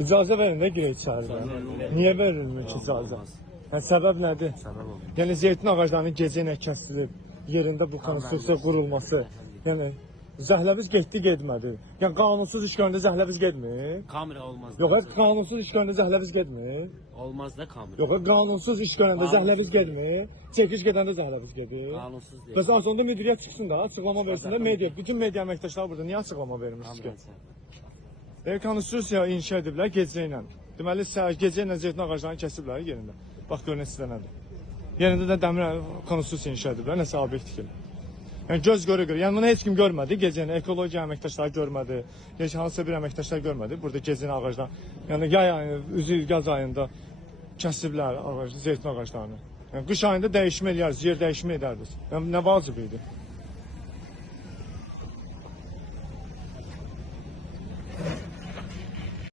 İcazə verin də girək içəridə. Niyə verilmir ki icazə? Yəni səbəb nədir? Yəni zeytun ağaclarının gecə ilə kəsilib, yerində bu konstitusiya qurulması. Yəni zəhləviz getdi, getmədi. Yəni qanunsuz iş görəndə zəhləviz getmir. Kamera olmaz. Yox, qanunsuz iş görəndə zəhləviz getmir. Olmaz da kamera. Yox, qanunsuz iş görəndə zəhləviz getmir. Çekiş gedəndə zəhləviz gedir. Qanunsuz deyil. Bəs sonunda müdiriyyət çıxsın da, açıqlama versin də media, bütün media əməkdaşları burada niyə açıqlama vermirsiniz ki? Konstitusiya inşa ediblər gecə ilə. Deməli, gecə ilə zeytun ağaclarını kəsiblər yerində. Bax, görün sizdə nədir. Yerində də dəmir konstitusiya inşa ediblər, nəsə obyekt tikilib. Yəni göz görə. Yəni bunu heç kim görmədi. Gecəni ekologiya əməkdaşları görmədi. Heç hansısa bir əməkdaşlar görmədi. Burada gecəni ağaclar. Yəni yay ayında, yaz ayında kəsiblər ağac, zeytun ağaclarını. Yəni qış ayında dəyişmə eləyəriz, yer dəyişmə edərdiniz. Yəni nə vacib idi?